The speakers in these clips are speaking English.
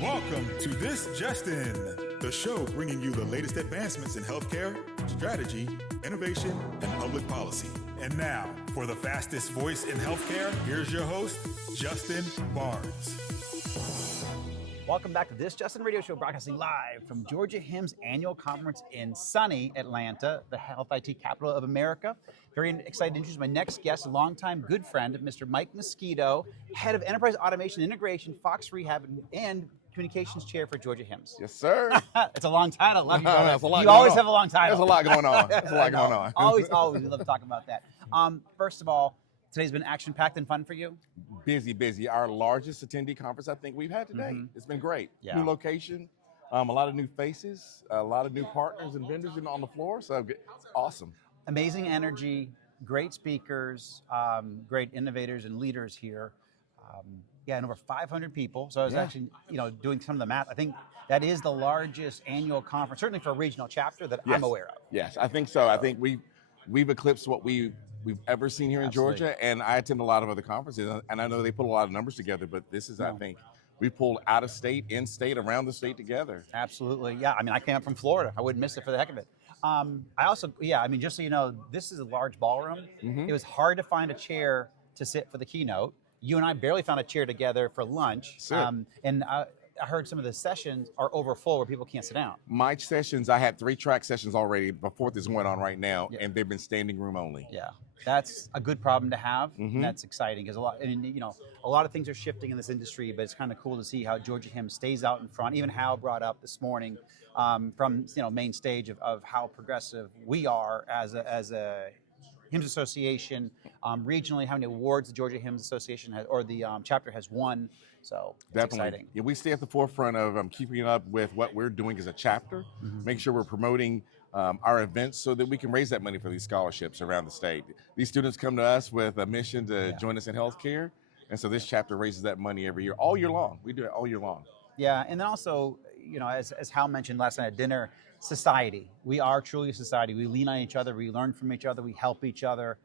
Welcome to This Just In, the show bringing you the latest advancements in healthcare, strategy, innovation, and public policy. And now, for the fastest voice in healthcare, here's your host, Justin Barnes. Welcome back to This Justin Radio Show, broadcasting live from Georgia HIMSS Annual Conference in sunny Atlanta, the health IT capital of America. Very excited to introduce my next guest, a longtime good friend, Mr. Mike Mosquito, head of Enterprise Automation Integration, Fox Rehab, and Communications Chair for Georgia HIMSS. Yes, sir. It's a long title. Love you, brother. That's a lot You going always on. have a long title. There's a lot going on. There's a lot going on. Always, we love to talk about that. First of all, today's been action-packed and fun for you? Busy. Our largest attendee conference I think we've had today. It's been great. Yeah. New location, a lot of new faces, a lot of new partners and vendors on the floor. So it's awesome. Amazing energy, great speakers, great innovators and leaders here. And over 500 people. So I was actually, doing some of the math. I think that is the largest annual conference, certainly for a regional chapter that I'm aware of. Yes, I think so. I think we've eclipsed what we've ever seen here in Georgia, and I attend a lot of other conferences, and I know they put a lot of numbers together, but this is, I think, we pulled out of state, in state, around the state together. Absolutely, yeah. I mean, I came up from Florida. I wouldn't miss it for the heck of it. I also, just so you know, this is a large ballroom. It was hard to find a chair to sit for the keynote. You and I barely found a chair together for lunch. And I heard some of the sessions are over full where people can't sit down. My sessions, I had 3 track sessions already. The 4th is going on right now, and they've been standing room only. Yeah, that's a good problem to have. And that's exciting because a lot of things are shifting in this industry, but it's kind of cool to see how Georgia HIMSS stays out in front. Even Hal brought up this morning from main stage of how progressive we are as a HIMSS Association, regionally, how many awards the Georgia HIMSS Association has, or the chapter has won. So it's exciting. Yeah, we stay at the forefront of keeping up with what we're doing as a chapter, make sure we're promoting our events so that we can raise that money for these scholarships around the state. These students come to us with a mission to join us in healthcare, and so this chapter raises that money every year, all year long. We do it all year long. Yeah, and then also, as Hal mentioned last night at dinner, society. We are truly a society. We lean on each other, we learn from each other, we help each other.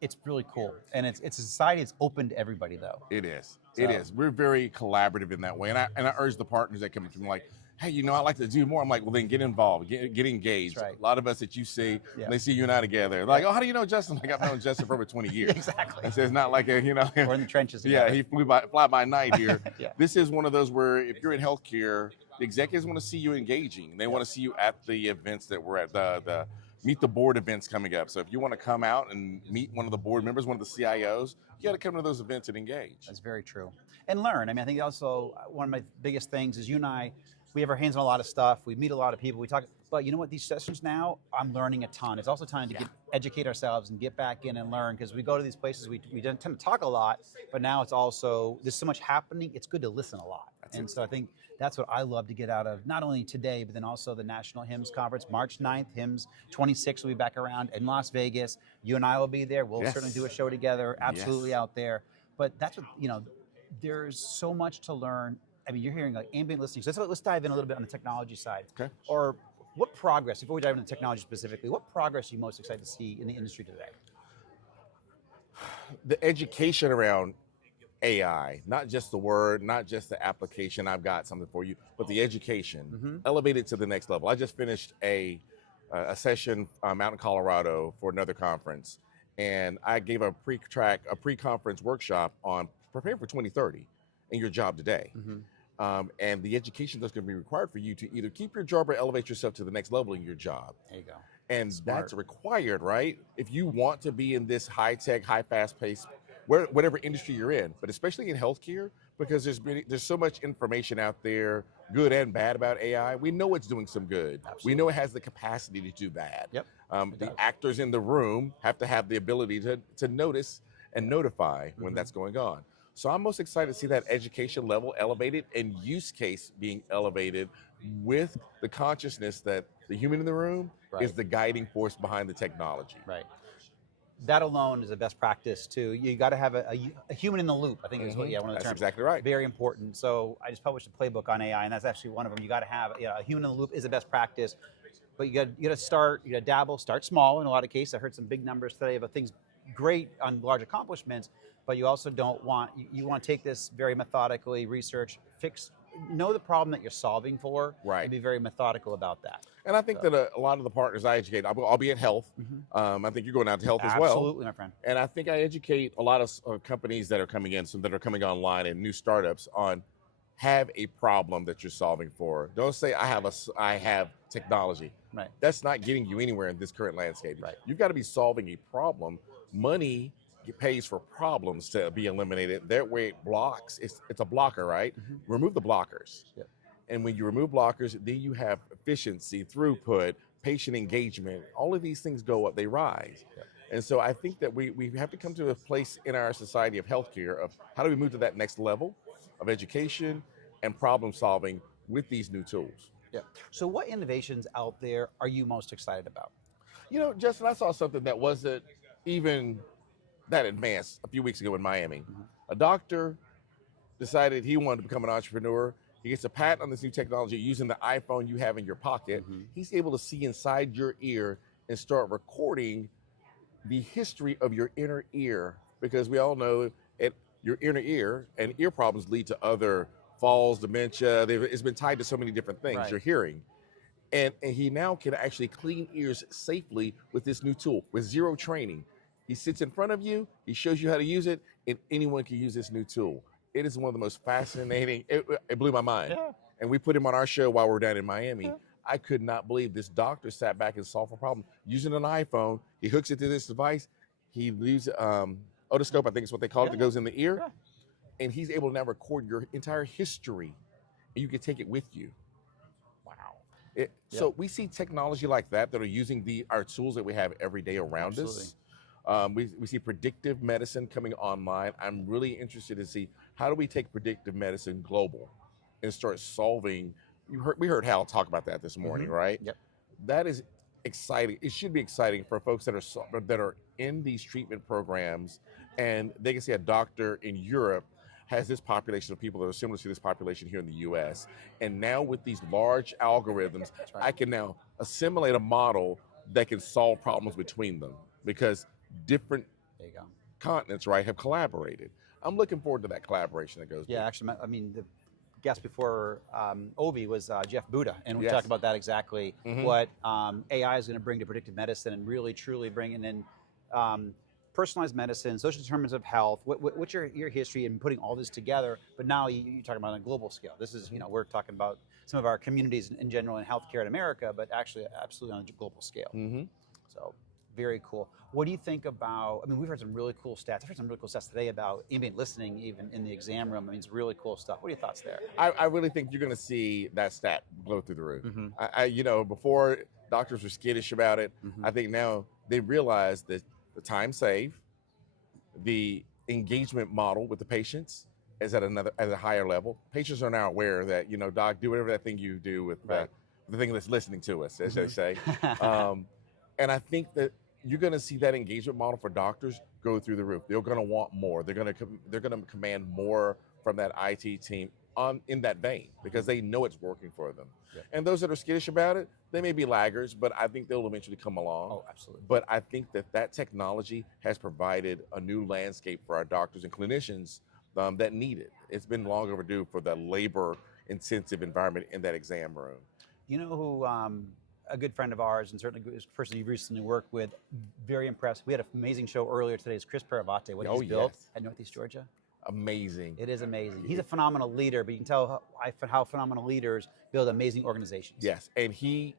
It's really cool. And it's a society that's open to everybody, though. It is. It is. We're very collaborative in that way. And I urge the partners that come to me like, hey, I'd like to do more. I'm like, well, then get involved, get engaged. Right. A lot of us that you see, they see you and I together. They're like, oh, how do you know Justin? Like, I've known Justin for over 20 years. Exactly. And so it's not like We're in the trenches together. Yeah, he fly by night here. Yeah. This is one of those where if you're in healthcare, the executives want to see you engaging. They want to see you at the events that we're at, the Meet the Board events coming up. So if you want to come out and meet one of the board members, one of the CIOs, you got to come to those events and engage. That's very true. And learn. I mean, I think also one of my biggest things is you and I, we have our hands on a lot of stuff. We meet a lot of people. We talk, but you know what? These sessions now, I'm learning a ton. It's also time to educate ourselves and get back in and learn, because we go to these places, we tend to talk a lot, but now it's also, there's so much happening. It's good to listen a lot. So I think that's what I love to get out of not only today, but then also the National HIMSS Conference, March 9th, HIMSS 26 will be back around in Las Vegas. You and I will be there. We'll certainly do a show together, absolutely out there. But that's what, there's so much to learn. I mean, you're hearing like ambient listening. So let's dive in a little bit on the technology side. Okay. Or what progress, before we dive into technology specifically, what progress are you most excited to see in the industry today? The education around AI, not just the word, not just the application, I've got something for you, but the education, elevated to the next level. I just finished a session out in Colorado for another conference, and I gave a pre-conference workshop on prepare for 2030 in your job today. And the education that's going to be required for you to either keep your job or elevate yourself to the next level in your job. There you go. And that's required, right? If you want to be in this high-tech, high-fast-paced, whatever industry you're in, but especially in healthcare, because there's so much information out there, good and bad, about AI. We know it's doing some good. Absolutely. We know it has the capacity to do bad. Yep. The actors in the room have to have the ability to notice and notify when that's going on. So I'm most excited to see that education level elevated and use case being elevated with the consciousness that the human in the room is the guiding force behind the technology. Right. That alone is a best practice too. You got to have a human in the loop, I think is one of the terms. That's exactly right. Very important. So I just published a playbook on AI, and that's actually one of them. You got to have a human in the loop is a best practice, but you got to start, you got to dabble, start small in a lot of cases. I heard some big numbers today about things great on large accomplishments, but you also don't want, you want to take this very methodically, research, know the problem that you're solving for, Right. and be very methodical about that. And I think that a lot of the partners I educate, I'll be in health. I think you're going out to health as well. Absolutely, my friend. And I think I educate a lot of companies that are coming in, that are coming online, and new startups on have a problem that you're solving for. Don't say I have technology. Right. That's not getting you anywhere in this current landscape. Right. You've got to be solving a problem. Money pays for problems to be eliminated. That way it blocks. It's a blocker, right? Remove the blockers. Yep. And when you remove blockers, then you have efficiency, throughput, patient engagement. All of these things go up, they rise. Yep. And so I think that we have to come to a place in our society of healthcare of how do we move to that next level of education and problem solving with these new tools. Yeah. So what innovations out there are you most excited about? You know, Justin, I saw something that wasn't even that advanced a few weeks ago in Miami. A doctor decided he wanted to become an entrepreneur. He gets a patent on this new technology using the iPhone you have in your pocket. He's able to see inside your ear and start recording the history of your inner ear, because we all know your inner ear and ear problems lead to other falls, dementia. It's been tied to so many different things, your hearing. And he now can actually clean ears safely with this new tool with zero training. He sits in front of you, he shows you how to use it, and anyone can use this new tool. It is one of the most fascinating, it blew my mind. Yeah. And we put him on our show while we're down in Miami. Yeah. I could not believe this doctor sat back and solved a problem using an iPhone. He hooks it to this device. He leaves otoscope, I think is what they call it, that goes in the ear. Yeah. And he's able to now record your entire history, and you can take it with you. Wow. So we see technology like that are using our tools that we have every day around us. We see predictive medicine coming online. I'm really interested to see how do we take predictive medicine global and start solving. We heard Hal talk about that this morning, right? Yep. That is exciting. It should be exciting for folks that are in these treatment programs, and they can see a doctor in Europe has this population of people that are similar to this population here in the U.S. And now with these large algorithms, I can now assimilate a model that can solve problems between them, because different continents, have collaborated. I'm looking forward to that collaboration that goes. Yeah, actually, I mean, the guest before Ovi was Jeff Buddha, and we talked about that exactly, what AI is going to bring to predictive medicine and really, truly bringing in personalized medicine, social determinants of health. What's your history in putting all this together? But now you're talking about on a global scale. This is, we're talking about some of our communities in general in healthcare in America, but actually absolutely on a global scale. So very cool. What do you think about, I mean, we've heard some really cool stats. I've heard some really cool stats today about ambient listening, even in the exam room. I mean, it's really cool stuff. What are your thoughts there? I really think you're going to see that stat blow through the roof. Before doctors were skittish about it, I think now they realize that the time saved, the engagement model with the patients is at a higher level. Patients are now aware that, doc, do whatever that thing you do with the thing that's listening to us, as they say. And I think that you're going to see that engagement model for doctors go through the roof. They're going to want more. They're going to command more from that IT team in that vein, because they know it's working for them. Yeah. And those that are skittish about it, they may be laggards, but I think they'll eventually come along. Oh, absolutely. But I think that technology has provided a new landscape for our doctors and clinicians that need it. It's been long overdue for the labor-intensive environment in that exam room. You know who, a good friend of ours, and certainly a person you recently worked with, very impressed. We had an amazing show earlier today. Is Chris Paravate, what he's built at Northeast Georgia. Amazing. It is amazing. He's a phenomenal leader, but you can tell how phenomenal leaders build amazing organizations. Yes, and he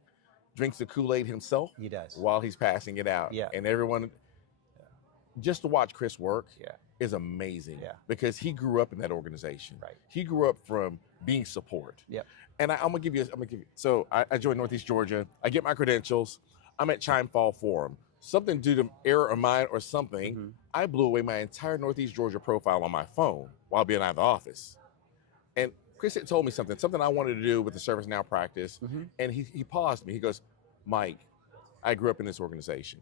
drinks the Kool-Aid himself. He does. While he's passing it out. Yeah. And everyone, just to watch Chris work is amazing. Yeah. Because he grew up in that organization. Right. He grew up from being support. Yep. And I'm gonna give you. So I joined Northeast Georgia. I get my credentials. I'm at Chime Fall Forum. Something due to error of mine or something, I blew away my entire Northeast Georgia profile on my phone while being out of the office. And Chris had told me something I wanted to do with the ServiceNow practice. And he paused me. He goes, Mike, I grew up in this organization.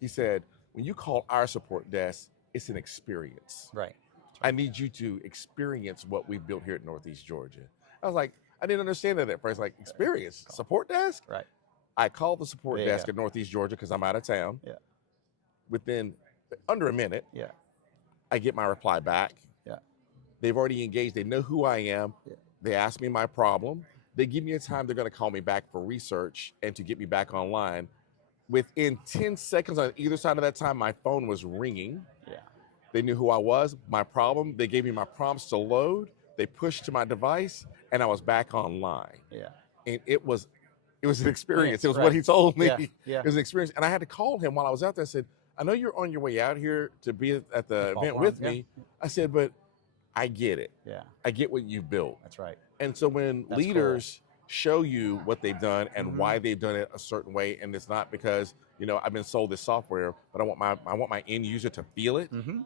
He said, when you call our support desk, it's an experience. Right. I need you to experience what we built here at Northeast Georgia. I was like, I didn't understand that at first. Like, experience, support desk? Right. I called the support desk at Northeast Georgia because I'm out of town. Yeah. Within under a minute, I get my reply back. Yeah. They've already engaged. They know who I am. Yeah. They ask me my problem. They give me a time they're going to call me back for research and to get me back online. Within 10 seconds on either side of that time, my phone was ringing. Yeah. They knew who I was, my problem. They gave me my prompts to load. They pushed to my device, and I was back online. Yeah. And it was an experience. It was Right. what he told me. Yeah. Yeah. It was an experience. And I had to call him while I was out there. I said, I know you're on your way out here to be at the Fall event Farm, with yeah. me. I said, but I get it. Yeah. I get what you built. That's right. And so when That's leaders show you what they've done and Mhm. why they've done it a certain way, and it's not because, I've been sold this software, but I want my end user to feel it. Mm-hmm.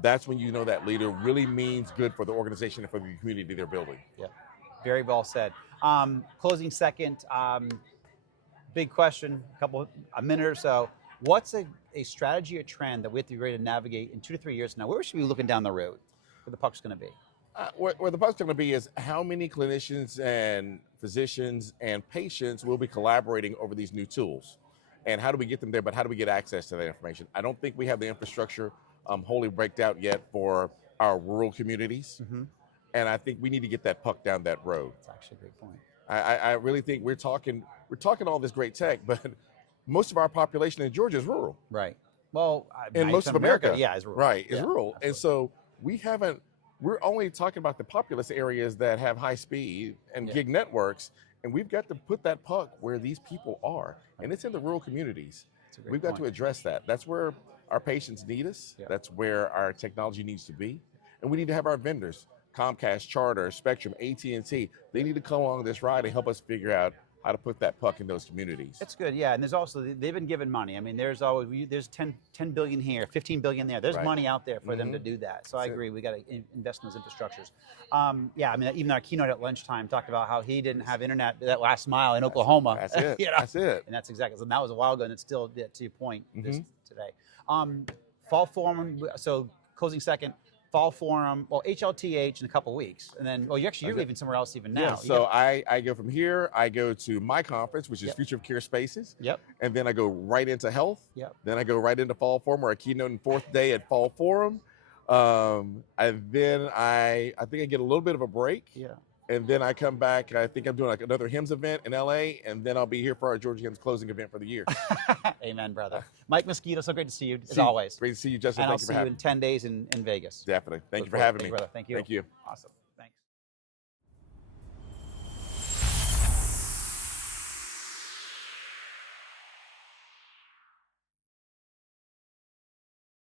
That's when you know that leader really means good for the organization and for the community they're building. Yeah. Very well said. Closing second, big question, a minute or so. What's a strategy or trend that we have to be ready to navigate in 2 to 3 years from now? Where should we be looking down the road? Where the puck's going to be? Where the puck's going to be is how many clinicians and physicians and patients will be collaborating over these new tools, and how do we get them there? But how do we get access to that information? I don't think we have the infrastructure wholly breaked out yet for our rural communities, Mm-hmm. and I think we need to get that puck down that road. That's actually a great point. I really think we're talking all this great tech, but most of our population in Georgia is rural. Right. Well, In most of America, yeah, is rural. Right, is Yeah, rural. And absolutely. so we're only talking about the populous areas that have high speed and Yeah. gig networks, and we've got to put that puck where these people are, and it's in the rural communities. That's a great We've got to point. address that. That's where our patients need us. Yeah. That's where our technology needs to be, and we need to have our vendors, Comcast, Charter, Spectrum, AT&T. They need to come along this ride and help us figure out how to put that puck in those communities. That's good, yeah. And there's also, they've been given money. I mean, there's 10 billion here, 15 billion there. There's Right. money out there for them to Mhm. do that. So I That's it. agree, we got to invest in those infrastructures. Yeah, I mean, even our keynote at lunchtime talked about how he didn't have internet that last mile in Oklahoma. That's it. You know? That's it. And that's exactly, and that was a while ago, and it's still, yeah, to your point, this Mhm. today. Fall forum, so closing second, fall forum, well, HLTH in a couple weeks. And then, well, you're Okay. leaving somewhere else even now. Yeah, You so got- I go from here, I go to my conference, which is Yep. Future of Care Spaces, Yep, and then I go right into health. yep. Then I go right into Fall Forum, where I keynote in 4th day at Fall Forum. And then I think I get a little bit of a break, Yeah. and then I come back. I think I'm doing like another HIMSS event in LA, and then I'll be here for our Georgia HIMSS closing event for the year. Amen, brother. Mike Mosquito, so great to see you, as See you. always. Great to see you, Justin. And I'll Thank you see for you having in me. 10 days in Vegas. Definitely. Thank you for Look forward. having Thank me. you, brother. Thank you. Thank you. Awesome.